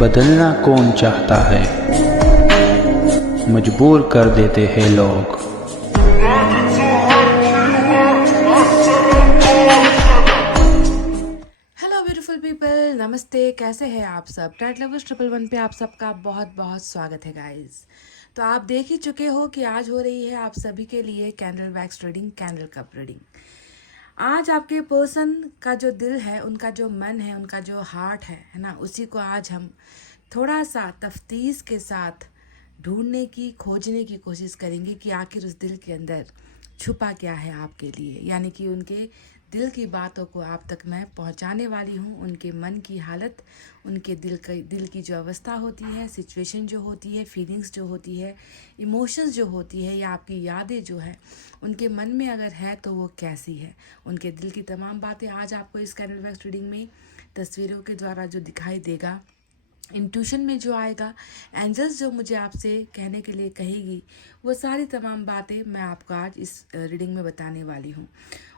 बदलना कौन चाहता है, मजबूर कर देते हैं लोग। हेलो ब्यूटीफुल पीपल, नमस्ते। कैसे हैं आप सब? टाइट लवर्स 111 पे आप सबका बहुत बहुत स्वागत है गाइस। तो आप देख ही चुके हो कि आज हो रही है आप सभी के लिए candle wax reading, candle cup reading. आज आपके पर्सन का जो दिल है, उनका जो मन है, उनका जो हार्ट है ना, उसी को आज हम थोड़ा सा तफ्तीश के साथ ढूंढने की, खोजने की कोशिश करेंगे कि आखिर उस दिल के अंदर छुपा क्या है आपके लिए। यानी कि उनके दिल की बातों को आप तक मैं पहुंचाने वाली हूं। उनके मन की हालत, उनके दिल की जो अवस्था होती है, सिचुएशन जो होती है, फीलिंग्स जो होती है, इमोशंस जो होती है, या आपकी यादें जो है उनके मन में अगर है तो वो कैसी है। उनके दिल की तमाम बातें आज आपको इस कैंडल वैक्स रीडिंग में तस्वीरों के द्वारा जो दिखाई देगा, इंट्यूशन में जो आएगा, एंजल्स जो मुझे आपसे कहने के लिए कहेगी, वो सारी तमाम बातें मैं आपको आज इस रीडिंग में बताने वाली हूँ।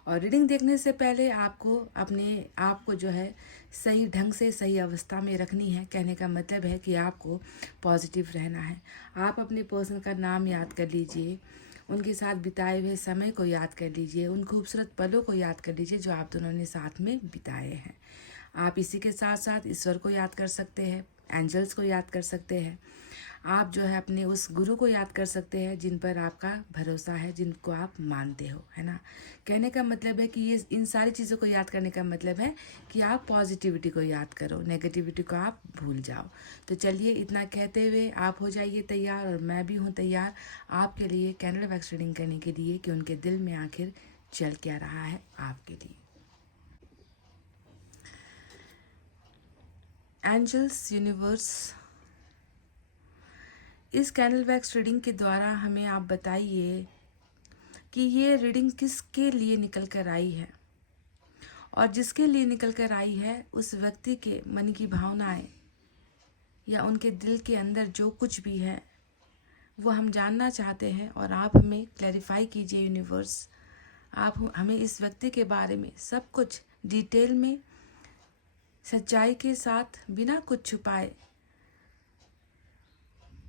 और रीडिंग देखने से पहले आपको अपने आप को जो है सही ढंग से, सही अवस्था में रखनी है। कहने का मतलब है कि आपको पॉजिटिव रहना है। आप अपने पर्सन का नाम याद कर लीजिए, उनके साथ बिताए हुए समय को याद कर लीजिए, उन खूबसूरत पलों को याद कर लीजिए जो आप दोनों ने साथ में बिताए हैं। आप इसी के साथ साथ ईश्वर को याद कर सकते हैं, एंजल्स को याद कर सकते हैं। आप जो है अपने उस गुरु को याद कर सकते हैं जिन पर आपका भरोसा है, जिनको आप मानते हो, है ना। कहने का मतलब है कि ये इन सारी चीज़ों को याद करने का मतलब है कि आप पॉजिटिविटी को याद करो, नेगेटिविटी को आप भूल जाओ। तो चलिए, इतना कहते हुए आप हो जाइए तैयार, और मैं भी हूँ तैयार आपके लिए कैंडल वैक्स रीडिंग करने के लिए कि उनके दिल में आखिर चल क्या रहा है आपके लिए। एंजल्स, यूनिवर्स, इस कैंडल वैक्स रीडिंग के द्वारा हमें आप बताइए कि ये रीडिंग किसके लिए निकल कर आई है, और जिसके लिए निकल कर आई है उस व्यक्ति के मन की भावनाएं या उनके दिल के अंदर जो कुछ भी है वो हम जानना चाहते हैं। और आप हमें क्लैरिफाई कीजिए यूनिवर्स, आप हमें इस व्यक्ति के बारे में सब कुछ डिटेल में, सच्चाई के साथ, बिना कुछ छुपाए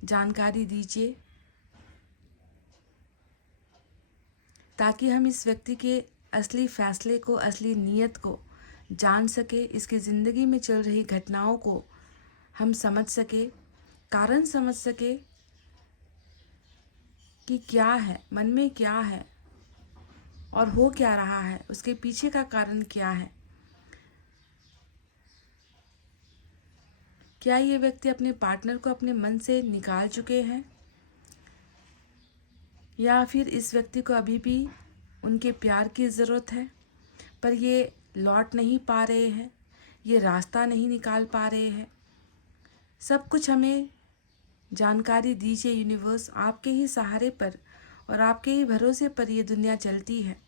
जानकारी दीजिए, ताकि हम इस व्यक्ति के असली फैसले को, असली नीयत को जान सके, इसकी ज़िंदगी में चल रही घटनाओं को हम समझ सके, कारण समझ सके कि क्या है, मन में क्या है और हो क्या रहा है, उसके पीछे का कारण क्या है। क्या ये व्यक्ति अपने पार्टनर को अपने मन से निकाल चुके हैं, या फिर इस व्यक्ति को अभी भी उनके प्यार की ज़रूरत है पर ये लौट नहीं पा रहे हैं, ये रास्ता नहीं निकाल पा रहे हैं। सब कुछ हमें जानकारी दीजिए यूनिवर्स। आपके ही सहारे पर और आपके ही भरोसे पर ये दुनिया चलती है।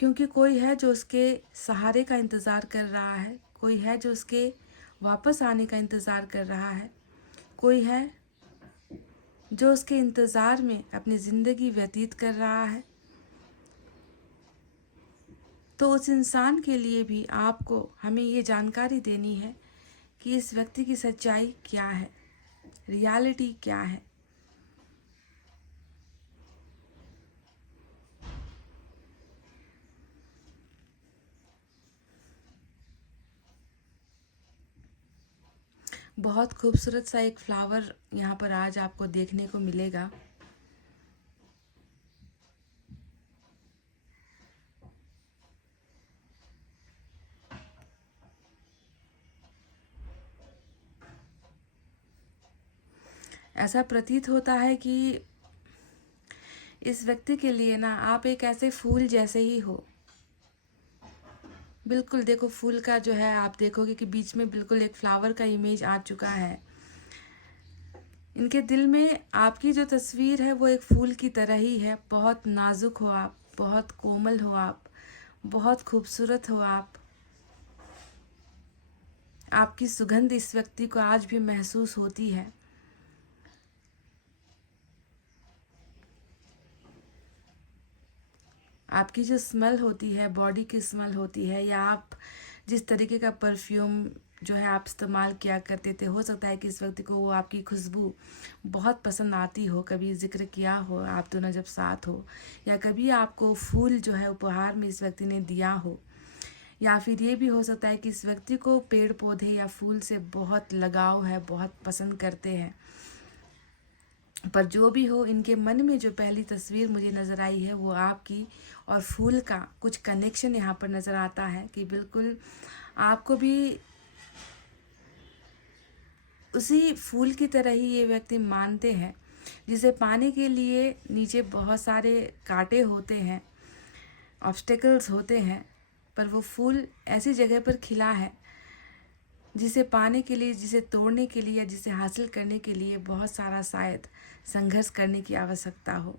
क्योंकि कोई है जो उसके सहारे का इंतज़ार कर रहा है, कोई है जो उसके वापस आने का इंतज़ार कर रहा है, कोई है जो उसके इंतज़ार में अपनी ज़िंदगी व्यतीत कर रहा है। तो उस इंसान के लिए भी आपको हमें ये जानकारी देनी है कि इस व्यक्ति की सच्चाई क्या है, रियलिटी क्या है। बहुत खूबसूरत सा एक फ्लावर यहाँ पर आज आपको देखने को मिलेगा। ऐसा प्रतीत होता है कि इस व्यक्ति के लिए ना आप एक ऐसे फूल जैसे ही हो। बिल्कुल, देखो फूल का जो है, आप देखोगे कि बीच में बिल्कुल एक फ्लावर का इमेज आ चुका है। इनके दिल में आपकी जो तस्वीर है वो एक फूल की तरह ही है। बहुत नाजुक हो आप, बहुत कोमल हो आप, बहुत खूबसूरत हो आप। आपकी सुगंध इस व्यक्ति को आज भी महसूस होती है। आपकी जो स्मेल होती है, बॉडी की स्मेल होती है, या आप जिस तरीके का परफ्यूम जो है आप इस्तेमाल किया करते थे, हो सकता है कि इस व्यक्ति को वो आपकी खुशबू बहुत पसंद आती हो, कभी जिक्र किया हो आप दोनों जब साथ हो, या कभी आपको फूल जो है उपहार में इस व्यक्ति ने दिया हो, या फिर ये भी हो सकता है कि इस व्यक्ति को पेड़ पौधे या फूल से बहुत लगाव है, बहुत पसंद करते हैं। पर जो भी हो, इनके मन में जो पहली तस्वीर मुझे नज़र आई है वो आपकी और फूल का कुछ कनेक्शन यहाँ पर नज़र आता है कि बिल्कुल आपको भी उसी फूल की तरह ही ये व्यक्ति मानते हैं, जिसे पाने के लिए नीचे बहुत सारे कांटे होते हैं, ऑब्स्टेकल्स होते हैं, पर वो फूल ऐसी जगह पर खिला है जिसे पाने के लिए, जिसे तोड़ने के लिए, जिसे हासिल करने के लिए बहुत सारा शायद संघर्ष करने की आवश्यकता हो।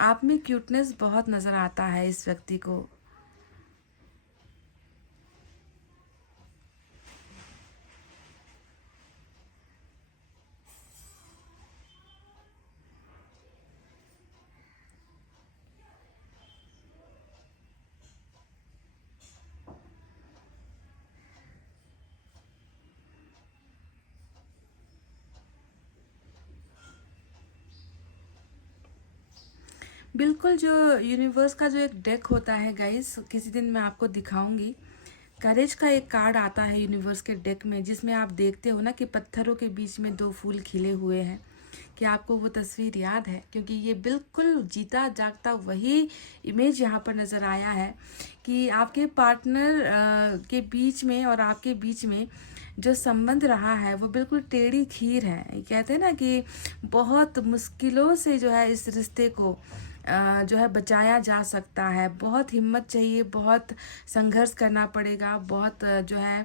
आप में क्यूटनेस बहुत नज़र आता है इस व्यक्ति को। बिल्कुल, जो यूनिवर्स का जो एक डेक होता है गाइस, किसी दिन मैं आपको दिखाऊंगी। करेज का एक कार्ड आता है यूनिवर्स के डेक में, जिसमें आप देखते हो ना कि पत्थरों के बीच में 2 फूल खिले हुए हैं। क्या आपको वो तस्वीर याद है? क्योंकि ये बिल्कुल जीता जागता वही इमेज यहाँ पर नज़र आया है कि आपके पार्टनर के बीच में और आपके बीच में जो संबंध रहा है वो बिल्कुल टेढ़ी खीर है। कहते हैं ना कि बहुत मुश्किलों से जो है इस रिश्ते को जो है बचाया जा सकता है। बहुत हिम्मत चाहिए, बहुत संघर्ष करना पड़ेगा, बहुत जो है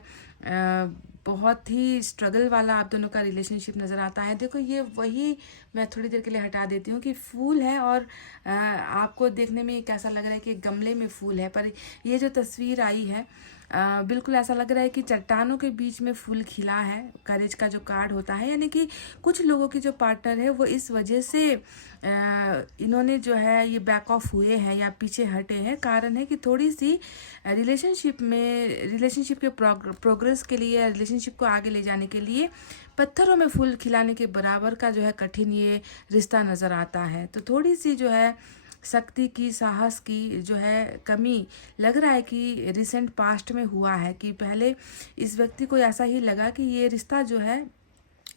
बहुत ही स्ट्रगल वाला आप दोनों का रिलेशनशिप नज़र आता है। देखो, ये वही मैं थोड़ी देर के लिए हटा देती हूँ कि फूल है और आपको देखने में कैसा लग रहा है कि गमले में फूल है, पर ये जो तस्वीर आई है बिल्कुल ऐसा लग रहा है कि चट्टानों के बीच में फूल खिला है। करेज का जो कार्ड होता है, यानी कि कुछ लोगों की जो पार्टनर है वो इस वजह से इन्होंने जो है ये बैक ऑफ हुए हैं या पीछे हटे हैं। कारण है कि थोड़ी सी रिलेशनशिप के प्रोग्रेस के लिए, रिलेशनशिप को आगे ले जाने के लिए पत्थरों में फूल खिलाने के बराबर का जो है कठिन ये रिश्ता नज़र आता है। तो थोड़ी सी जो है शक्ति की, साहस की जो है कमी लग रहा है कि रिसेंट पास्ट में हुआ है, कि पहले इस व्यक्ति को ऐसा ही लगा कि ये रिश्ता जो है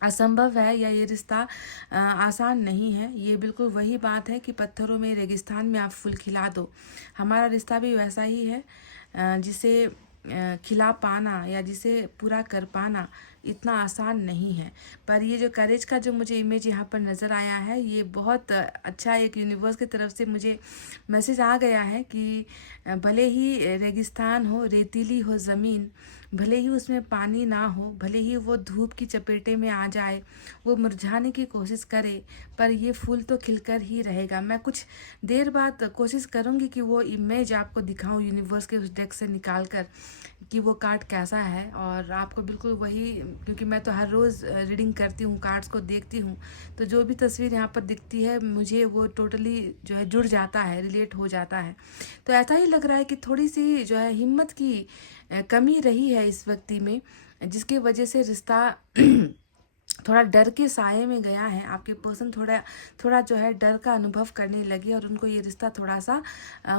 असंभव है या ये रिश्ता आसान नहीं है। ये बिल्कुल वही बात है कि पत्थरों में, रेगिस्तान में आप फूल खिला दो। हमारा रिश्ता भी वैसा ही है, जिसे खिला पाना या जिसे पूरा कर पाना इतना आसान नहीं है। पर ये जो करेज का जो मुझे इमेज यहाँ पर नज़र आया है, ये बहुत अच्छा एक यूनिवर्स की तरफ से मुझे मैसेज आ गया है कि भले ही रेगिस्तान हो, रेतीली हो ज़मीन, भले ही उसमें पानी ना हो, भले ही वो धूप की चपेटे में आ जाए, वो मुरझाने की कोशिश करे, पर ये फूल तो खिलकर ही रहेगा। मैं कुछ देर बाद कोशिश करूँगी कि वो इमेज आपको दिखाऊं यूनिवर्स के उस डेक से निकाल कर कि वो कार्ड कैसा है, और आपको बिल्कुल वही, क्योंकि मैं तो हर रोज़ रीडिंग करती हूँ, कार्ड्स को देखती हूँ, तो जो भी तस्वीर यहाँ पर दिखती है मुझे वो टोटली जो है जुड़ जाता है, रिलेट हो जाता है। तो ऐसा ही लग रहा है कि थोड़ी सी जो है हिम्मत की कमी रही है इस व्यक्ति में, जिसकी वजह से रिश्ता थोड़ा डर के साये में गया है। आपके पर्सन थोड़ा जो है डर का अनुभव करने लगे और उनको ये रिश्ता थोड़ा सा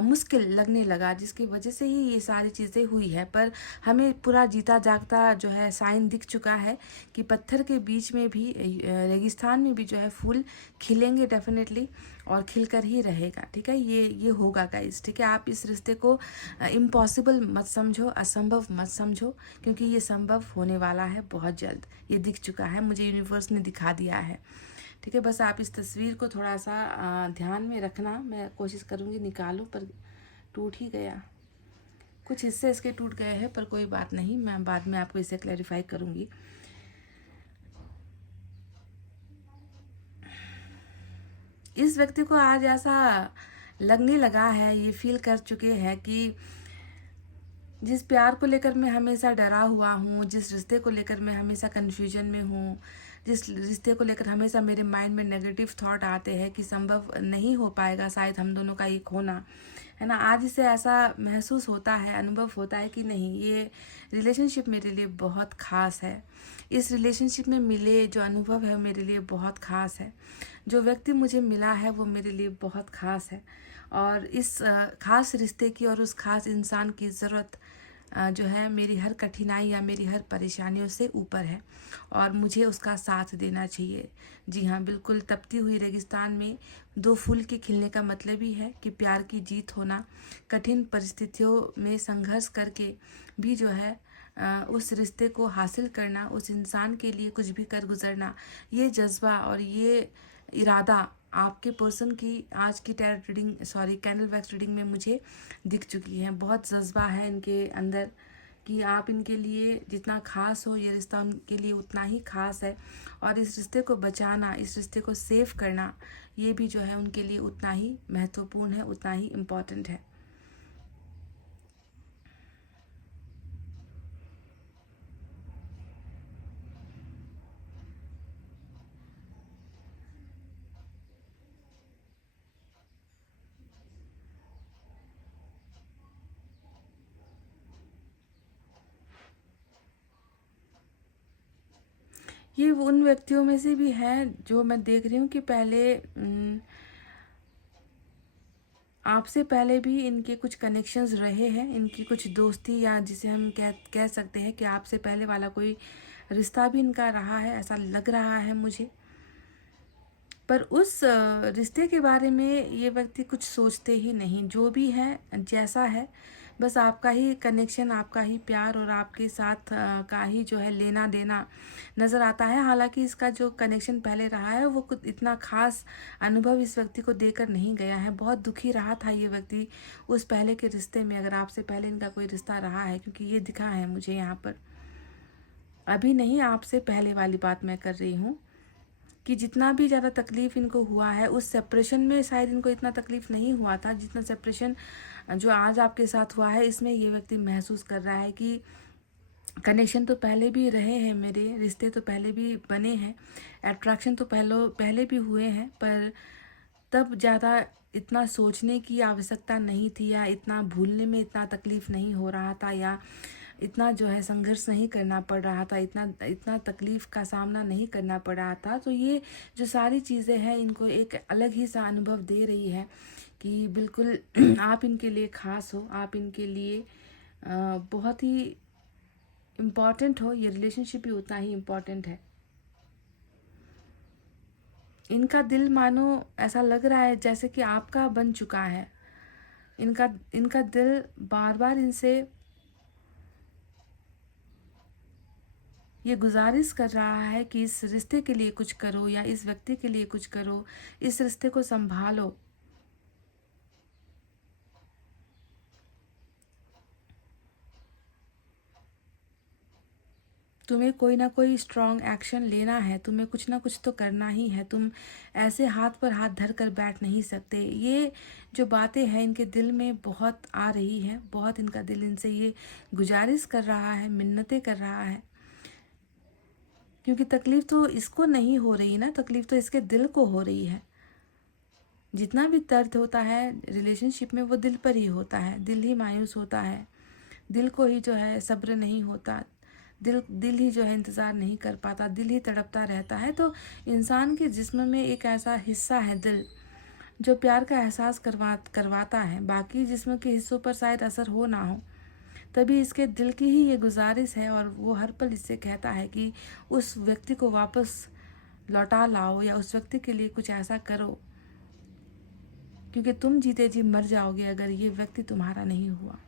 मुश्किल लगने लगा, जिसकी वजह से ही ये सारी चीज़ें हुई है। पर हमें पूरा जीता जागता जो है साइन दिख चुका है कि पत्थर के बीच में भी, रेगिस्तान में भी जो है फूल खिलेंगे डेफिनेटली, और खिलकर ही रहेगा। ठीक है, ये होगा गाइस। ठीक है, आप इस रिश्ते को इम्पॉसिबल मत समझो, असंभव मत समझो, क्योंकि ये संभव होने वाला है बहुत जल्द। ये दिख चुका है, मुझे यूनिवर्स ने दिखा दिया है। ठीक है, बस आप इस तस्वीर को थोड़ा सा ध्यान में रखना। मैं कोशिश करूँगी निकालूं, पर टूट ही गया। कुछ हिस्से इसके टूट गए हैं, पर कोई बात नहीं, मैं बाद में आपको इसे क्लैरिफाई करूँगी। इस व्यक्ति को आज ऐसा लगने लगा है, ये फील कर चुके हैं कि जिस प्यार को लेकर मैं हमेशा डरा हुआ हूँ, जिस रिश्ते को लेकर मैं हमेशा कन्फ्यूजन में हूँ, जिस रिश्ते को लेकर हमेशा मेरे माइंड में नेगेटिव थॉट आते हैं कि संभव नहीं हो पाएगा शायद हम दोनों का एक होना, है ना, आज इसे ऐसा महसूस होता है, अनुभव होता है कि नहीं, ये रिलेशनशिप मेरे लिए बहुत ख़ास है। इस रिलेशनशिप में मिले जो अनुभव है मेरे लिए बहुत ख़ास है। जो व्यक्ति मुझे मिला है वो मेरे लिए बहुत ख़ास है। और इस ख़ास रिश्ते की और उस ख़ास इंसान की ज़रूरत जो है मेरी हर कठिनाई या मेरी हर परेशानियों से ऊपर है और मुझे उसका साथ देना चाहिए। जी हाँ, बिल्कुल, तपती हुई रेगिस्तान में दो फूल के खिलने का मतलब ही है कि प्यार की जीत होना, कठिन परिस्थितियों में संघर्ष करके भी जो है उस रिश्ते को हासिल करना, उस इंसान के लिए कुछ भी कर गुजरना, ये जज्बा और ये इरादा आपके पर्सन की आज की tarot reading candle wax reading में मुझे दिख चुकी है। बहुत जज्बा है इनके अंदर कि आप इनके लिए जितना खास हो, ये रिश्ता उनके लिए उतना ही खास है और इस रिश्ते को बचाना, इस रिश्ते को सेव करना, ये भी जो है उनके लिए उतना ही महत्वपूर्ण है, उतना ही इम्पॉर्टेंट है। ये उन व्यक्तियों में से भी हैं जो मैं देख रही हूँ कि पहले आपसे पहले भी इनके कुछ कनेक्शंस रहे हैं, इनकी कुछ दोस्ती या जिसे हम कह सकते हैं कि आपसे पहले वाला कोई रिश्ता भी इनका रहा है, ऐसा लग रहा है मुझे। पर उस रिश्ते के बारे में ये व्यक्ति कुछ सोचते ही नहीं, जो भी है जैसा है, बस आपका ही कनेक्शन, आपका ही प्यार और आपके साथ का ही जो है लेना देना नज़र आता है। हालांकि इसका जो कनेक्शन पहले रहा है वो कुछ इतना खास अनुभव इस व्यक्ति को देकर नहीं गया है। बहुत दुखी रहा था ये व्यक्ति उस पहले के रिश्ते में, अगर आपसे पहले इनका कोई रिश्ता रहा है, क्योंकि ये दिखा है मुझे यहाँ पर। अभी नहीं, आपसे पहले वाली बात मैं कर रही हूँ कि जितना भी ज़्यादा तकलीफ़ इनको हुआ है उस सेपरेशन में शायद इनको इतना तकलीफ़ नहीं हुआ था जितना सेपरेशन जो आज आपके साथ हुआ है, इसमें ये व्यक्ति महसूस कर रहा है कि कनेक्शन तो पहले भी रहे हैं, मेरे रिश्ते तो पहले भी बने हैं, अट्रैक्शन तो पहले भी हुए हैं, पर तब ज़्यादा इतना सोचने की आवश्यकता नहीं थी या इतना भूलने में इतना तकलीफ़ नहीं हो रहा था या इतना जो है संघर्ष नहीं करना पड़ रहा था, इतना तकलीफ़ का सामना नहीं करना पड़ रहा था। तो ये जो सारी चीज़ें हैं इनको एक अलग ही सा अनुभव दे रही है कि बिल्कुल आप इनके लिए ख़ास हो, आप इनके लिए बहुत ही इम्पॉर्टेंट हो। ये रिलेशनशिप भी उतना ही इम्पॉर्टेंट है। इनका दिल मानो ऐसा लग रहा है जैसे कि आपका बन चुका है। इनका दिल बार बार इनसे ये गुजारिश कर रहा है कि इस रिश्ते के लिए कुछ करो या इस व्यक्ति के लिए कुछ करो, इस रिश्ते को संभालो। तुम्हें कोई ना कोई स्ट्रॉन्ग एक्शन लेना है, तुम्हें कुछ ना कुछ तो करना ही है, तुम ऐसे हाथ पर हाथ धर कर बैठ नहीं सकते। ये जो बातें हैं इनके दिल में बहुत आ रही हैं, बहुत इनका दिल इनसे ये गुजारिश कर रहा है, मिन्नतें कर रहा है, क्योंकि तकलीफ़ तो इसको नहीं हो रही ना, तकलीफ़ तो इसके दिल को हो रही है। जितना भी दर्द होता है रिलेशनशिप में वो दिल पर ही होता है, दिल ही मायूस होता है, दिल को ही जो है सब्र नहीं होता, दिल ही जो है इंतज़ार नहीं कर पाता, दिल ही तड़पता रहता है। तो इंसान के जिस्म में एक ऐसा हिस्सा है दिल, जो प्यार का एहसास करवाता है, बाकी जिस्म के हिस्सों पर शायद असर हो ना हो। तभी इसके दिल की ही ये गुजारिश है और वो हर पल इससे कहता है कि उस व्यक्ति को वापस लौटा लाओ या उस व्यक्ति के लिए कुछ ऐसा करो, क्योंकि तुम जीते जी मर जाओगे अगर ये व्यक्ति तुम्हारा नहीं हुआ।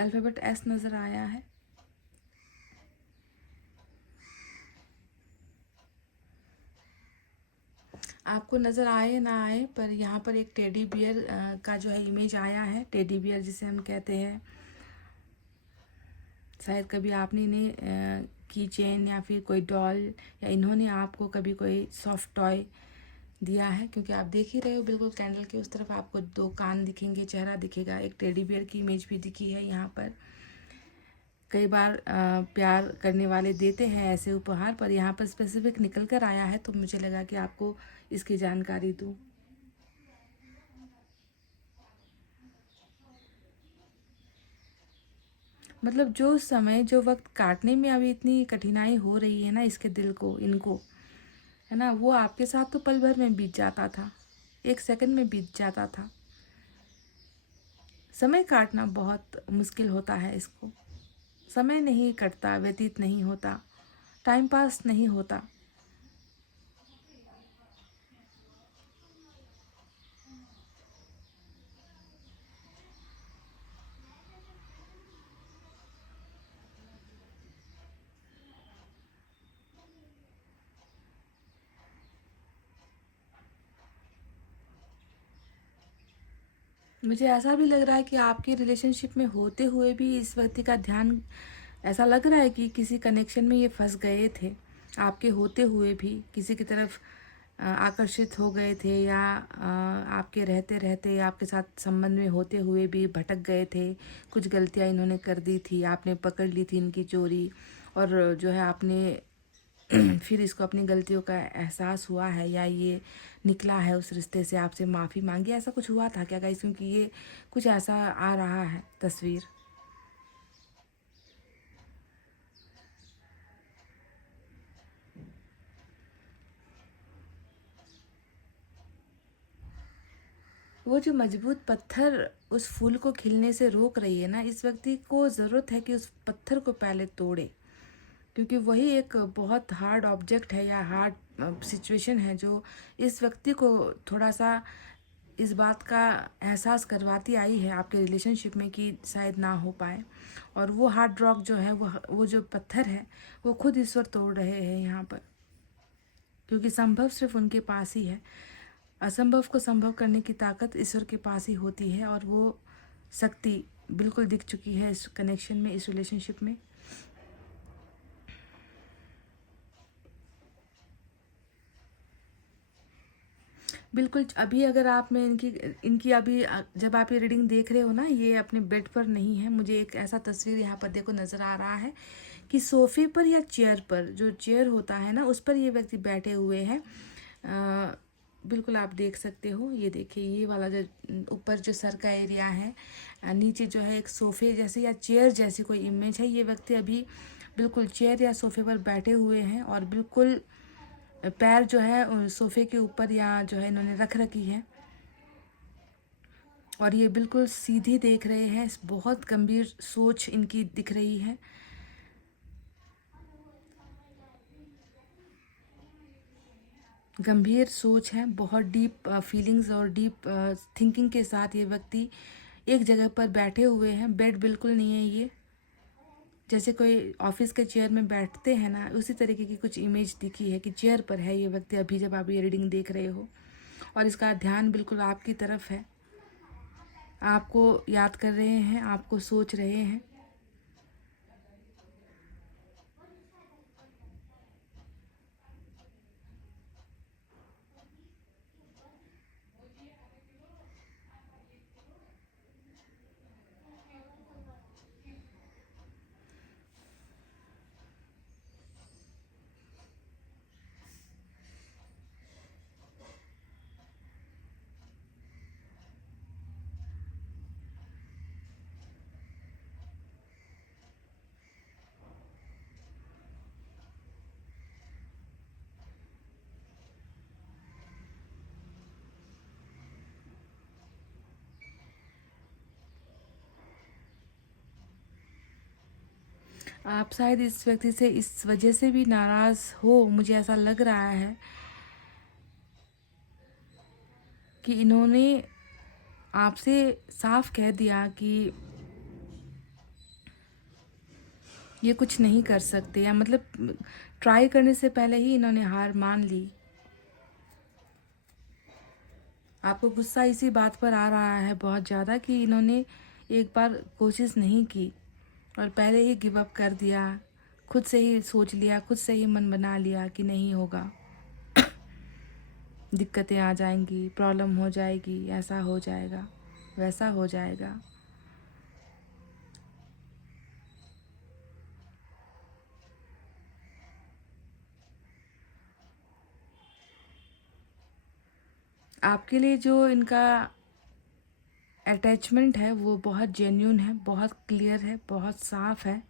अल्फ़ाबेट एस नज़र आया है। आपको नज़र आए ना आए, पर यहाँ पर एक टेडी बियर का जो है इमेज आया है। टेडी बियर जिसे हम कहते हैं, शायद कभी आपने इन्हें की चेन या फिर कोई डॉल या इन्होंने आपको कभी कोई सॉफ्ट टॉय दिया है, क्योंकि आप देख ही रहे हो बिल्कुल कैंडल के उस तरफ आपको 2 कान दिखेंगे, चेहरा दिखेगा, एक टेडी बियर की इमेज भी दिखी है यहाँ पर। कई बार प्यार करने वाले देते हैं ऐसे उपहार, पर यहाँ पर स्पेसिफिक निकल कर आया है तो मुझे लगा कि आपको इसकी जानकारी दूँ। मतलब जो समय, जो वक्त काटने में अभी इतनी कठिनाई हो रही है ना इसके दिल को, इनको, है ना, वो आपके साथ तो पल भर में बीत जाता था, 1 सेकंड में बीत जाता था। समय काटना बहुत मुश्किल होता है इसको। समय नहीं कटता, व्यतीत नहीं होता, टाइम पास नहीं होता। मुझे ऐसा भी लग रहा है कि आपके रिलेशनशिप में होते हुए भी इस व्यक्ति का ध्यान, ऐसा लग रहा है कि किसी कनेक्शन में ये फंस गए थे, आपके होते हुए भी किसी की तरफ आकर्षित हो गए थे, या आपके रहते रहते या आपके साथ संबंध में होते हुए भी भटक गए थे। कुछ गलतियां इन्होंने कर दी थी, आपने पकड़ ली थी इनकी चोरी, और जो है आपने फिर इसको अपनी गलतियों का एहसास हुआ है, या ये निकला है उस रिश्ते से, आपसे माफ़ी मांगी, ऐसा कुछ हुआ था क्या गाइस? क्योंकि ये कुछ ऐसा आ रहा है तस्वीर। वो जो मजबूत पत्थर उस फूल को खिलने से रोक रही है ना, इस व्यक्ति को ज़रूरत है कि उस पत्थर को पहले तोड़े, क्योंकि वही एक बहुत हार्ड ऑब्जेक्ट है या हार्ड सिचुएशन है जो इस व्यक्ति को थोड़ा सा इस बात का एहसास करवाती आई है आपके रिलेशनशिप में कि शायद ना हो पाए। और वो हार्ड रॉक जो है, वो जो पत्थर है, वो खुद ईश्वर तोड़ रहे हैं यहाँ पर, क्योंकि संभव सिर्फ उनके पास ही है। असंभव को संभव करने की ताकत ईश्वर के पास ही होती है, और वो शक्ति बिल्कुल दिख चुकी है इस कनेक्शन में, इस रिलेशनशिप में। बिल्कुल। अभी अगर आप में इनकी इनकी अभी जब आप ये रीडिंग देख रहे हो ना, ये अपने बेड पर नहीं है। मुझे एक ऐसा तस्वीर यहाँ पर देखो नज़र आ रहा है कि सोफे पर या चेयर पर, जो चेयर होता है ना, उस पर ये व्यक्ति बैठे हुए हैं। बिल्कुल आप देख सकते हो, ये देखिए, ये वाला जो ऊपर जो सर का एरिया है, नीचे जो है एक सोफे जैसे या चेयर जैसी कोई इमेज है। ये व्यक्ति अभी बिल्कुल चेयर या सोफे पर बैठे हुए हैं, और बिल्कुल पैर जो है सोफे के ऊपर या जो है इन्होंने रख रखी है, और ये बिल्कुल सीधे देख रहे हैं। बहुत गंभीर सोच इनकी दिख रही है। गंभीर सोच है, बहुत डीप फीलिंग्स और डीप थिंकिंग के साथ ये व्यक्ति एक जगह पर बैठे हुए हैं। बेड बिल्कुल नहीं है ये, जैसे कोई ऑफिस के चेयर में बैठते हैं ना, उसी तरीके की कुछ इमेज दिखी है कि चेयर पर है ये व्यक्ति अभी, जब आप ये रीडिंग देख रहे हो, और इसका ध्यान बिल्कुल आपकी तरफ है। आपको याद कर रहे हैं, आपको सोच रहे हैं। आप शायद इस व्यक्ति से इस वजह से भी नाराज़ हो, मुझे ऐसा लग रहा है कि इन्होंने आपसे साफ कह दिया कि ये कुछ नहीं कर सकते, या मतलब ट्राई करने से पहले ही इन्होंने हार मान ली। आपको गुस्सा इसी बात पर आ रहा है बहुत ज़्यादा कि इन्होंने एक बार कोशिश नहीं की और पहले ही गिव अप कर दिया, खुद से ही सोच लिया, खुद से ही मन बना लिया कि नहीं होगा। दिक्कतें आ जाएंगी, प्रॉब्लम हो जाएगी, ऐसा हो जाएगा, वैसा हो जाएगा। आपके लिए जो इनका अटैचमेंट है वो बहुत जेन्यून है, बहुत क्लियर है, बहुत साफ है।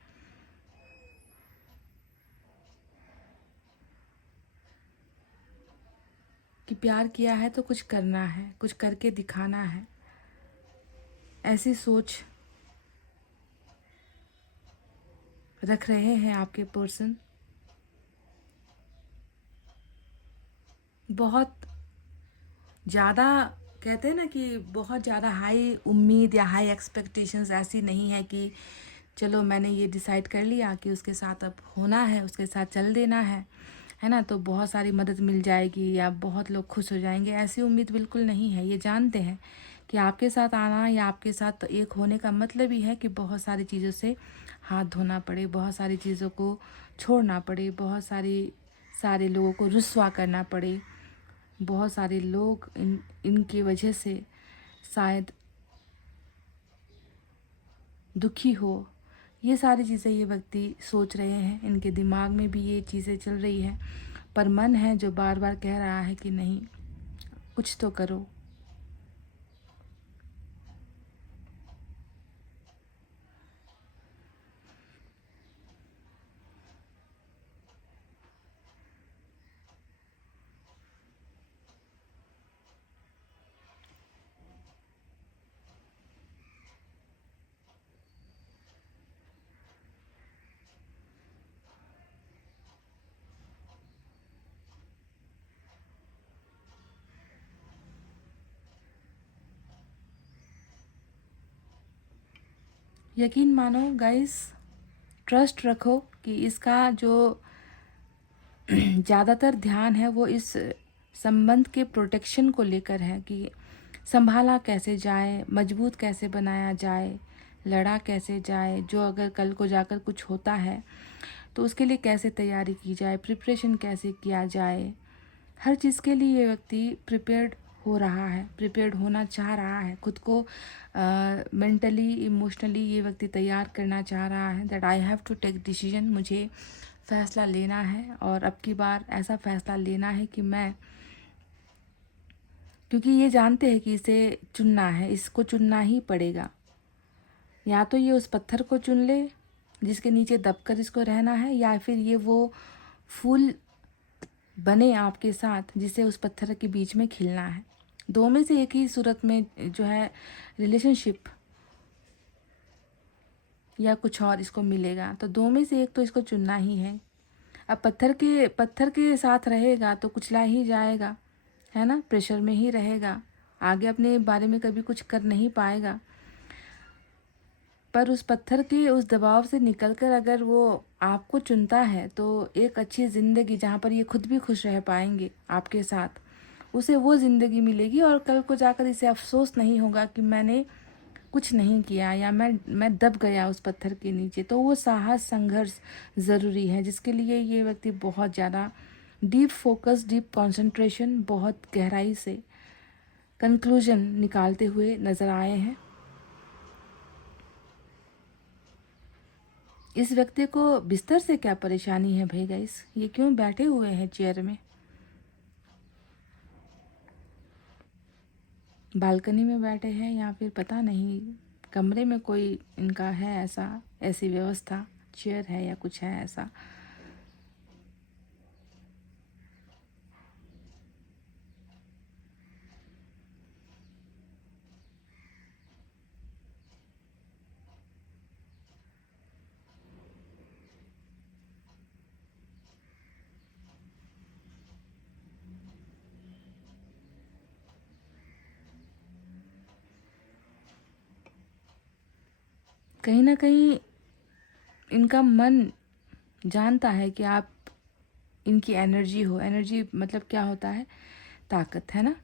कि प्यार किया है तो कुछ करना है, कुछ करके दिखाना है, ऐसी सोच रख रहे हैं आपके पर्सन। बहुत ज़्यादा कहते हैं ना कि बहुत ज़्यादा हाई उम्मीद या हाई एक्सपेक्टेशंस ऐसी नहीं है कि चलो मैंने ये डिसाइड कर लिया कि उसके साथ अब होना है, उसके साथ चल देना है ना, तो बहुत सारी मदद मिल जाएगी या बहुत लोग खुश हो जाएंगे, ऐसी उम्मीद बिल्कुल नहीं है। ये जानते हैं कि आपके साथ आना या आपके साथ एक होने का मतलब ही है कि बहुत सारी चीज़ों से हाथ धोना पड़े, बहुत सारी चीज़ों को छोड़ना पड़े, बहुत सारे लोगों को रुस्वा करना पड़े, बहुत सारे लोग इनकी वजह से शायद दुखी हो। ये सारी चीज़ें ये व्यक्ति सोच रहे हैं, इनके दिमाग में भी ये चीज़ें चल रही हैं, पर मन है जो बार बार कह रहा है कि नहीं, कुछ तो करो। यकीन मानो गाइस, ट्रस्ट रखो कि इसका जो ज़्यादातर ध्यान है वो इस संबंध के प्रोटेक्शन को लेकर है कि संभाला कैसे जाए, मजबूत कैसे बनाया जाए, लड़ा कैसे जाए, जो अगर कल को जाकर कुछ होता है तो उसके लिए कैसे तैयारी की जाए, प्रिपरेशन कैसे किया जाए। हर चीज़ के लिए ये व्यक्ति प्रिपेयर्ड हो रहा है, प्रिपेयर्ड होना चाह रहा है, खुद को मेंटली इमोशनली ये व्यक्ति तैयार करना चाह रहा है that I have to take decision, मुझे फ़ैसला लेना है और अब की बार ऐसा फ़ैसला लेना है कि मैं, क्योंकि ये जानते हैं कि इसे चुनना है, इसको चुनना ही पड़ेगा। या तो ये उस पत्थर को चुन ले जिसके नीचे दबकर इसको रहना है, या फिर ये वो फूल बने आपके साथ जिसे उस पत्थर के बीच में खिलना है। दो में से एक ही सूरत में जो है रिलेशनशिप या कुछ और इसको मिलेगा, तो दो में से एक तो इसको चुनना ही है। अब पत्थर के साथ रहेगा तो कुचला ही जाएगा, है ना, प्रेशर में ही रहेगा, आगे अपने बारे में कभी कुछ कर नहीं पाएगा। पर उस पत्थर के उस दबाव से निकलकर अगर वो आपको चुनता है तो एक अच्छी ज़िंदगी जहाँ पर ये खुद भी खुश रह पाएंगे आपके साथ, उसे वो ज़िंदगी मिलेगी और कल को जाकर इसे अफसोस नहीं होगा कि मैंने कुछ नहीं किया या मैं दब गया उस पत्थर के नीचे। तो वो साहस, संघर्ष ज़रूरी है जिसके लिए ये व्यक्ति बहुत ज़्यादा डीप फोकस, डीप कंसंट्रेशन, बहुत गहराई से कंक्लूजन निकालते हुए नज़र आए हैं। इस व्यक्ति को बिस्तर से क्या परेशानी है भाई गाइस, ये क्यों बैठे हुए हैं चेयर में, बालकनी में बैठे हैं या फिर पता नहीं कमरे में कोई इनका है ऐसी व्यवस्था, चेयर है या कुछ है ऐसा। कहीं ना कहीं इनका मन जानता है कि आप इनकी एनर्जी हो। एनर्जी मतलब क्या होता है, ताकत, है ना,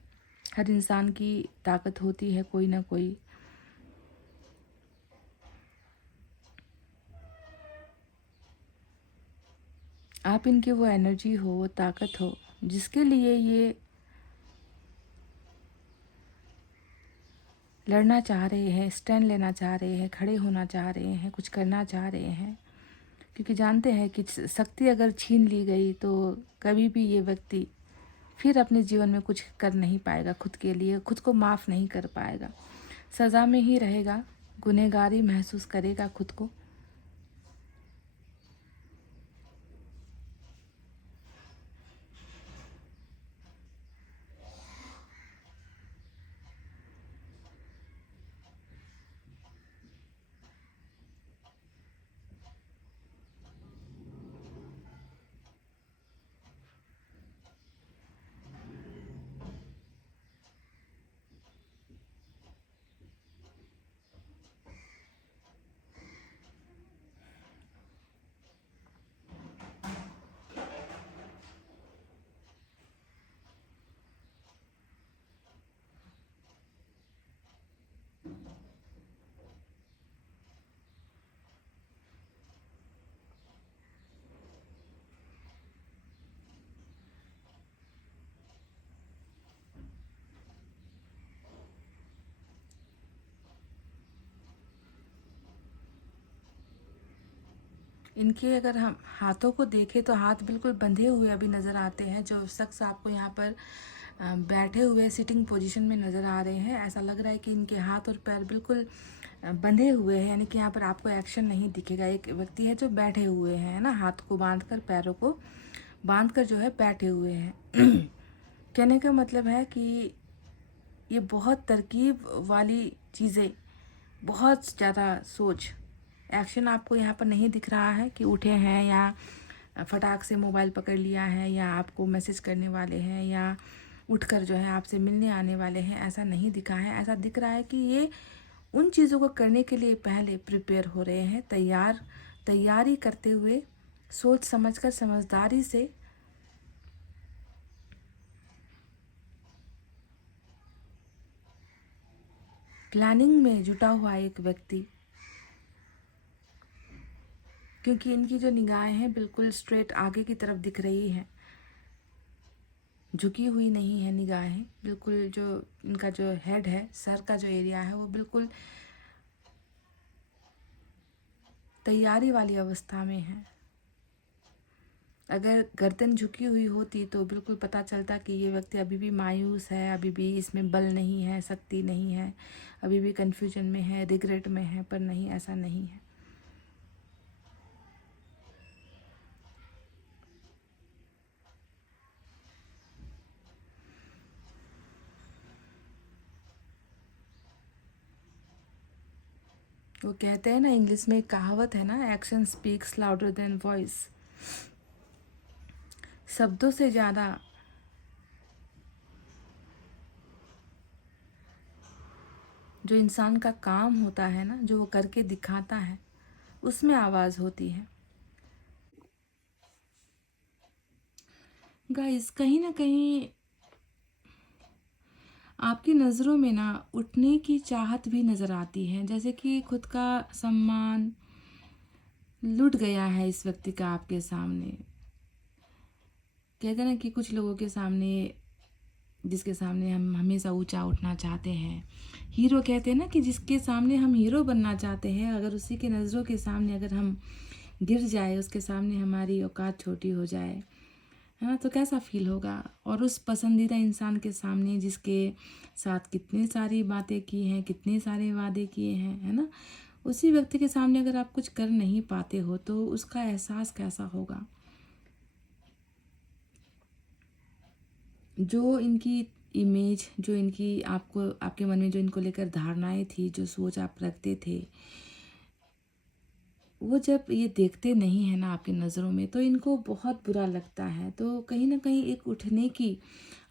हर इंसान की ताकत होती है कोई ना कोई। आप इनकी वो एनर्जी हो, वो ताकत हो जिसके लिए ये लड़ना चाह रहे हैं, स्टैंड लेना चाह रहे हैं, खड़े होना चाह रहे हैं, कुछ करना चाह रहे हैं, क्योंकि जानते हैं कि शक्ति अगर छीन ली गई तो कभी भी ये व्यक्ति फिर अपने जीवन में कुछ कर नहीं पाएगा, खुद के लिए खुद को माफ़ नहीं कर पाएगा, सज़ा में ही रहेगा, गुनहगारी महसूस करेगा खुद को। इनके अगर हम हाथों को देखें तो हाथ बिल्कुल बंधे हुए अभी नज़र आते हैं। जो शख्स आपको यहाँ पर बैठे हुए सिटिंग पोजीशन में नज़र आ रहे हैं, ऐसा लग रहा है कि इनके हाथ और पैर बिल्कुल बंधे हुए हैं, यानी कि यहाँ पर आपको एक्शन नहीं दिखेगा। एक व्यक्ति है जो बैठे हुए हैं ना, हाथ को बांध कर, पैरों को बांध कर जो है बैठे हुए हैं। कहने का मतलब है कि ये बहुत तरकीब वाली चीज़ें, बहुत ज़्यादा सोच, एक्शन आपको यहाँ पर नहीं दिख रहा है कि उठे हैं या फटाक से मोबाइल पकड़ लिया है या आपको मैसेज करने वाले हैं या उठकर जो है आपसे मिलने आने वाले हैं, ऐसा नहीं दिखा है। ऐसा दिख रहा है कि ये उन चीज़ों को करने के लिए पहले प्रिपेयर हो रहे हैं, तैयारी करते हुए, सोच समझकर, समझदारी से। प्लानिंग में जुटा हुआ एक व्यक्ति, क्योंकि इनकी जो निगाहें हैं बिल्कुल स्ट्रेट आगे की तरफ दिख रही हैं, झुकी हुई नहीं है निगाहें। बिल्कुल जो इनका जो हेड है, सर का जो एरिया है, वो बिल्कुल तैयारी वाली अवस्था में है। अगर गर्दन झुकी हुई होती तो बिल्कुल पता चलता कि ये व्यक्ति अभी भी मायूस है, अभी भी इसमें बल नहीं है, शक्ति नहीं है, अभी भी कन्फ्यूजन में है, रिग्रेट में है, पर नहीं, ऐसा नहीं है। वो कहते हैं ना, इंग्लिश में एक कहावत है ना, action speaks louder than voice. शब्दों से ज़्यादा जो इंसान का काम होता है ना, जो वो करके दिखाता है, उसमें आवाज़ होती है। गाइस, कहीं ना कहीं आपकी नज़रों में ना उठने की चाहत भी नज़र आती है, जैसे कि खुद का सम्मान लुट गया है इस व्यक्ति का आपके सामने। कहते हैं ना कि कुछ लोगों के सामने, जिसके सामने हम हमेशा ऊंचा उठना चाहते हैं, हीरो कहते हैं ना कि जिसके सामने हम हीरो बनना चाहते हैं, अगर उसी के नज़रों के सामने अगर हम गिर जाए, उसके सामने हमारी औकात छोटी हो जाए, है ना, तो कैसा फील होगा। और उस पसंदीदा इंसान के सामने जिसके साथ कितनी सारी बातें की हैं, कितने सारे वादे किए हैं, है ना, उसी व्यक्ति के सामने अगर आप कुछ कर नहीं पाते हो तो उसका एहसास कैसा होगा। जो इनकी इमेज, जो इनकी आपको, आपके मन में जो इनको लेकर धारणाएं थी, जो सोच आप रखते थे, वो जब ये देखते नहीं है ना आपकी नज़रों में, तो इनको बहुत बुरा लगता है। तो कहीं ना कहीं एक उठने की,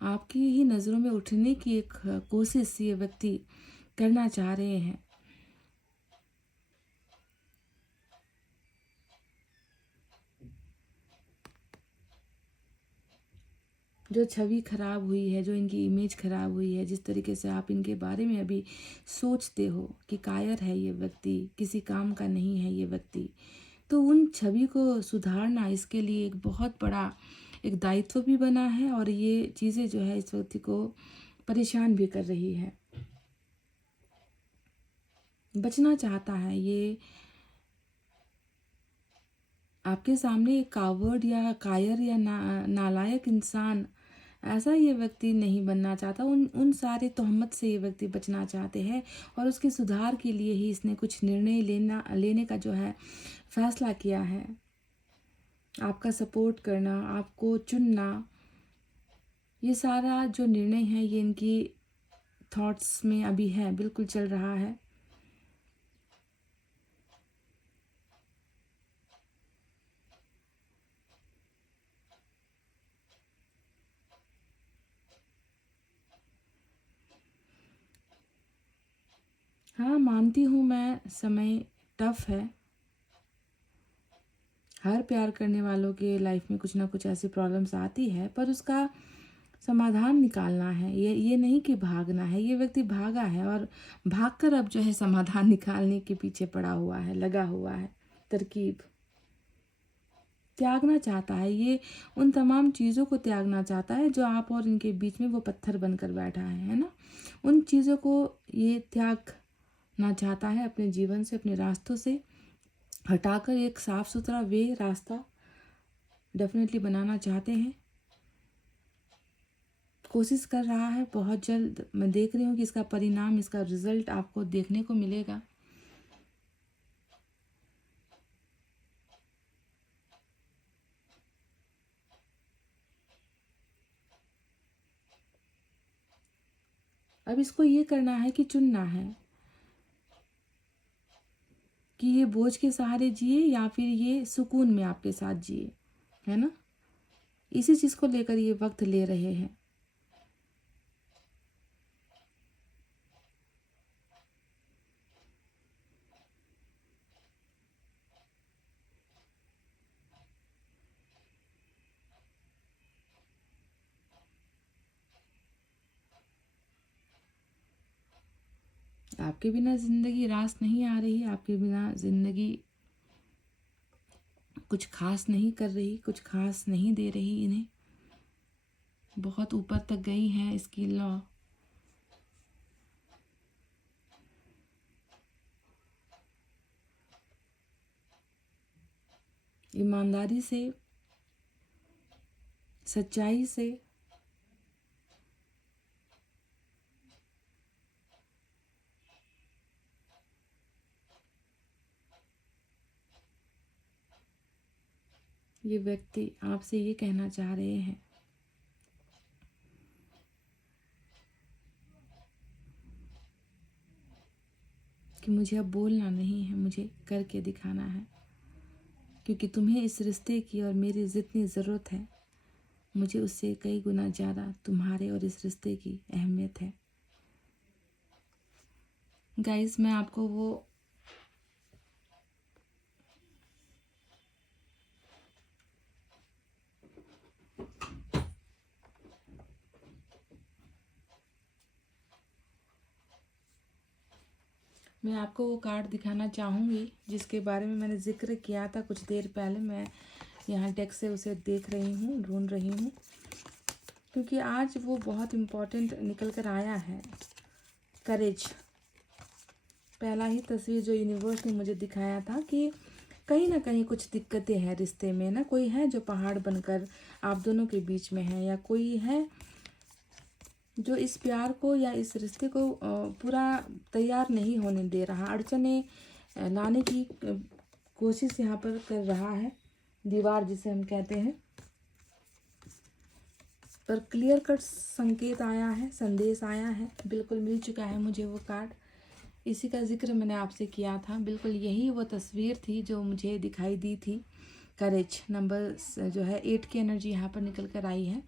आपकी ही नज़रों में उठने की एक कोशिश ये व्यक्ति करना चाह रहे हैं। जो छवि खराब हुई है, जो इनकी इमेज खराब हुई है, जिस तरीके से आप इनके बारे में अभी सोचते हो कि कायर है ये व्यक्ति, किसी काम का नहीं है ये व्यक्ति, तो उन छवि को सुधारना इसके लिए एक बहुत बड़ा एक दायित्व भी बना है, और ये चीज़ें जो है इस व्यक्ति को परेशान भी कर रही है। बचना चाहता है। ये आपके सामने एक कावर्ड या कायर या नालायक इंसान, ऐसा ये व्यक्ति नहीं बनना चाहता। उन सारे तोहमत से ये व्यक्ति बचना चाहते हैं और उसके सुधार के लिए ही इसने कुछ निर्णय लेने का जो है फैसला किया है। आपका सपोर्ट करना, आपको चुनना, ये सारा जो निर्णय है ये इनकी थॉट्स में अभी है, बिल्कुल चल रहा है। हाँ, मानती हूँ मैं, समय टफ है। हर प्यार करने वालों के लाइफ में कुछ ना कुछ ऐसी प्रॉब्लम्स आती है, पर उसका समाधान निकालना है। ये नहीं कि भागना है। ये व्यक्ति भागा है और भागकर अब जो है समाधान निकालने के पीछे पड़ा हुआ है, लगा हुआ है। तरकीब त्यागना चाहता है। ये उन तमाम चीज़ों को त्यागना चाहता है जो आप और इनके बीच में वो पत्थर बनकर बैठा है ना। उन चीज़ों को ये त्यागना चाहता है अपने जीवन से, अपने रास्तों से हटाकर एक साफ सुथरा रास्ता डेफिनेटली बनाना चाहते हैं। कोशिश कर रहा है। बहुत जल्द मैं देख रही हूँ कि इसका परिणाम, इसका रिजल्ट आपको देखने को मिलेगा। अब इसको ये करना है कि चुनना है कि ये बोझ के सहारे जिए या फिर ये सुकून में आपके साथ जिए, है ना। इसी चीज़ को लेकर ये वक्त ले रहे हैं। आपके बिना ज़िंदगी रास नहीं आ रही। आपके बिना ज़िंदगी कुछ खास नहीं कर रही, कुछ खास नहीं दे रही इन्हें। बहुत ऊपर तक गई है इसकी लॉ। ईमानदारी से, सच्चाई से, ये व्यक्ति आपसे ये कहना चाह रहे हैं कि मुझे अब बोलना नहीं है, मुझे करके दिखाना है। क्योंकि तुम्हें इस रिश्ते की और मेरी जितनी ज़रूरत है, मुझे उससे कई गुना ज़्यादा तुम्हारे और इस रिश्ते की अहमियत है। गाइस, मैं आपको वो कार्ड दिखाना चाहूँगी जिसके बारे में मैंने जिक्र किया था कुछ देर पहले। मैं यहाँ टेक्स्ट से उसे देख रही हूँ, ढूंढ रही हूँ, क्योंकि आज वो बहुत इम्पोर्टेंट निकल कर आया है। करेज, पहला ही तस्वीर जो यूनिवर्स ने मुझे दिखाया था कि कहीं ना कहीं कुछ दिक्कतें हैं रिश्ते में ना। कोई है जो पहाड़ बनकर आप दोनों के बीच में है, या कोई है जो इस प्यार को या इस रिश्ते को पूरा तैयार नहीं होने दे रहा, अड़चने लाने की कोशिश यहाँ पर कर रहा है, दीवार जिसे हम कहते हैं। पर क्लियर कट संकेत आया है, संदेश आया है, बिल्कुल मिल चुका है मुझे वो कार्ड। इसी का जिक्र मैंने आपसे किया था। बिल्कुल यही वो तस्वीर थी जो मुझे दिखाई दी थी। करेज नंबर जो है 8 की एनर्जी यहाँ पर निकल कर आई है।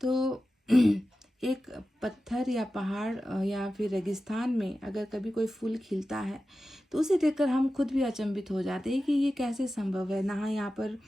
तो एक पत्थर या पहाड़ या फिर रेगिस्तान में अगर कभी कोई फूल खिलता है तो उसे देखकर हम खुद भी अचंभित हो जाते हैं कि ये कैसे संभव है। ना यहाँ पर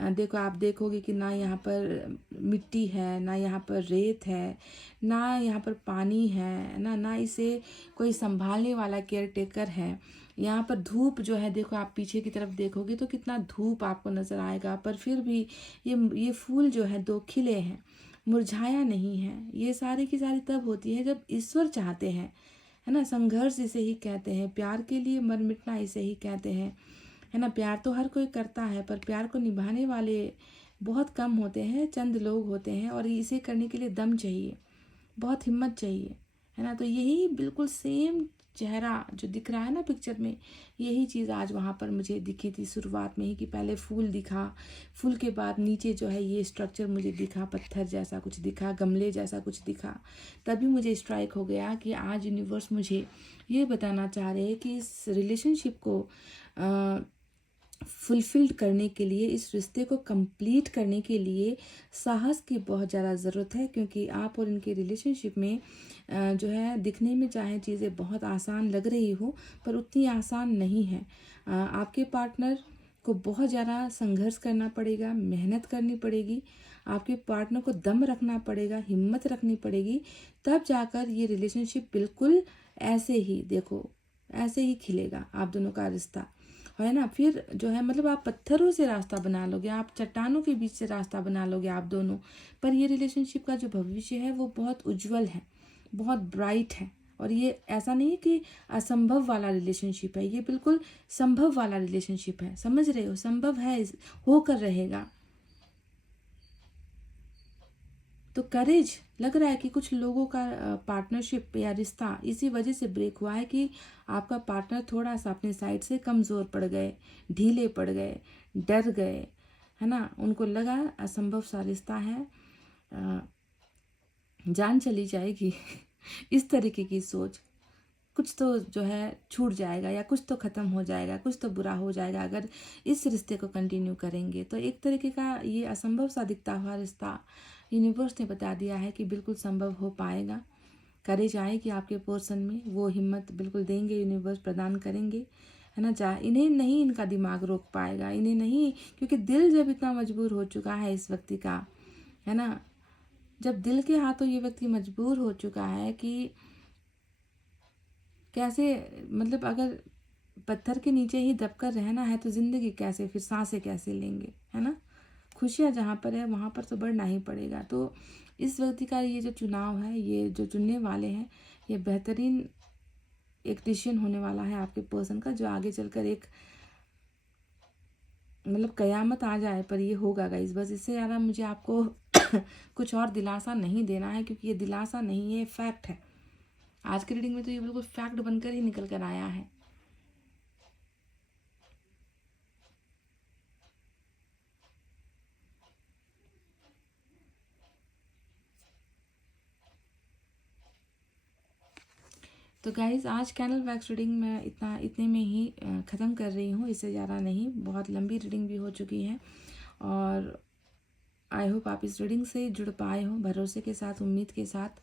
देखो, आप देखोगे कि ना यहाँ पर मिट्टी है, ना यहाँ पर रेत है, ना यहाँ पर पानी है, ना इसे कोई संभालने वाला केयर टेकर है। यहाँ पर धूप जो है, देखो आप पीछे की तरफ देखोगे तो कितना धूप आपको नज़र आएगा, पर फिर भी ये फूल जो है 2 खिले हैं, मुरझाया नहीं है। ये सारी की सारी तब होती है जब ईश्वर चाहते हैं है ना। संघर्ष इसे ही कहते हैं, प्यार के लिए मर मिटना इसे ही कहते हैं, है ना। प्यार तो हर कोई करता है, पर प्यार को निभाने वाले बहुत कम होते हैं, चंद लोग होते हैं, और इसे करने के लिए दम चाहिए, बहुत हिम्मत चाहिए, है ना। तो यही बिल्कुल सेम चेहरा जो दिख रहा है ना पिक्चर में, यही चीज़ आज वहाँ पर मुझे दिखी थी शुरुआत में ही, कि पहले फूल दिखा, फूल के बाद नीचे जो है ये स्ट्रक्चर मुझे दिखा, पत्थर जैसा कुछ दिखा, गमले जैसा कुछ दिखा। तभी मुझे स्ट्राइक हो गया कि आज यूनिवर्स मुझे ये बताना चाह रहे हैं कि इस रिलेशनशिप को फुलफिल्ड करने के लिए, इस रिश्ते को कंप्लीट करने के लिए साहस की बहुत ज़्यादा ज़रूरत है, क्योंकि आप और इनके रिलेशनशिप में जो है दिखने में चाहे चीज़ें बहुत आसान लग रही हो, पर उतनी आसान नहीं है। आपके पार्टनर को बहुत ज़्यादा संघर्ष करना पड़ेगा, मेहनत करनी पड़ेगी, आपके पार्टनर को दम रखना पड़ेगा, हिम्मत रखनी पड़ेगी, तब जाकर ये रिलेशनशिप बिल्कुल ऐसे ही देखो, ऐसे ही खिलेगा आप दोनों का रिश्ता, है ना। फिर जो है मतलब आप पत्थरों से रास्ता बना लोगे, आप चट्टानों के बीच से रास्ता बना लोगे आप दोनों, पर ये रिलेशनशिप का जो भविष्य है वो बहुत उज्जवल है, बहुत ब्राइट है। और ये ऐसा नहीं है कि असंभव वाला रिलेशनशिप है, ये बिल्कुल संभव वाला रिलेशनशिप है, समझ रहे हो, संभव है, होकर रहेगा। तो करेज लग रहा है कि कुछ लोगों का पार्टनरशिप या रिश्ता इसी वजह से ब्रेक हुआ है कि आपका पार्टनर थोड़ा सा अपने साइड से कमज़ोर पड़ गए, ढीले पड़ गए, डर गए, है ना। उनको लगा असंभव सा रिश्ता है, जान चली जाएगी इस तरीके की सोच, कुछ तो जो है छूट जाएगा, या कुछ तो ख़त्म हो जाएगा, कुछ तो बुरा हो जाएगा अगर इस रिश्ते को कंटिन्यू करेंगे। तो एक तरीके का ये असंभव सा दिखता हुआ रिश्ता यूनिवर्स ने बता दिया है कि बिल्कुल संभव हो पाएगा। करेज आएगी आपके पोर्शन में, वो हिम्मत बिल्कुल देंगे, यूनिवर्स प्रदान करेंगे, है ना। इन्हें नहीं इनका दिमाग रोक पाएगा, इन्हें नहीं, क्योंकि दिल जब इतना मजबूर हो चुका है इस व्यक्ति का, है ना, जब दिल के हाथों ये व्यक्ति मजबूर हो चुका है कि कैसे, मतलब अगर पत्थर के नीचे ही दबकर रहना है तो ज़िंदगी कैसे, फिर सांसें कैसे लेंगे, है ना। खुशियाँ जहाँ पर है वहाँ पर तो बढ़ना ही पड़ेगा। तो इस व्यक्ति का ये जो चुनाव है, ये जो चुनने वाले हैं, ये बेहतरीन एक डिसीजन होने वाला है आपके पर्सन का, जो आगे चलकर एक मतलब कयामत आ जाए पर ये होगा गाइस। बस इससे ज़्यादा मुझे आपको कुछ और दिलासा नहीं देना है, क्योंकि ये दिलासा नहीं है, फैक्ट है। आज की रीडिंग में तो ये बिल्कुल फैक्ट बनकर ही निकल कर आया है। तो गाइज़ आज कैंडल वैक्स रीडिंग मैं इतने में ही ख़त्म कर रही हूँ, इससे ज़्यादा नहीं। बहुत लंबी रीडिंग भी हो चुकी है, और आई होप आप इस रीडिंग से जुड़ पाए हो, भरोसे के साथ, उम्मीद के साथ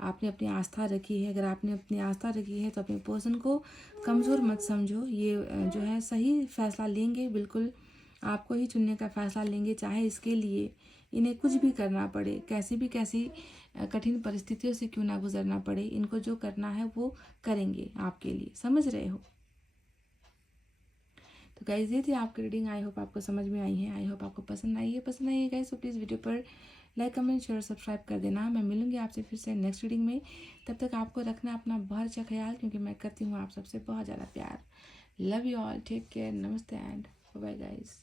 आपने अपनी आस्था रखी है। अगर आपने अपनी आस्था रखी है तो अपने पर्सन को कमज़ोर मत समझो, ये जो है सही फैसला लेंगे, बिल्कुल आपको ही चुनने का फैसला लेंगे, चाहे इसके लिए इन्हें कुछ भी करना पड़े, कैसी कठिन परिस्थितियों से क्यों ना गुजरना पड़े, इनको जो करना है वो करेंगे आपके लिए, समझ रहे हो। तो गाइज ये थी आपकी रीडिंग, आई होप आपको समझ में आई है, आई होप आपको पसंद आई है गाइज। तो प्लीज़ वीडियो पर लाइक, कमेंट, शेयर, सब्सक्राइब कर देना। मैं मिलूंगी आपसे फिर से नेक्स्ट रीडिंग में, तब तक आपको रखना अपना बहुत अच्छा ख्याल, क्योंकि मैं करती हूँ आप सबसे बहुत ज़्यादा प्यार। Love you all, take care, नमस्ते एंड बाय गाइज।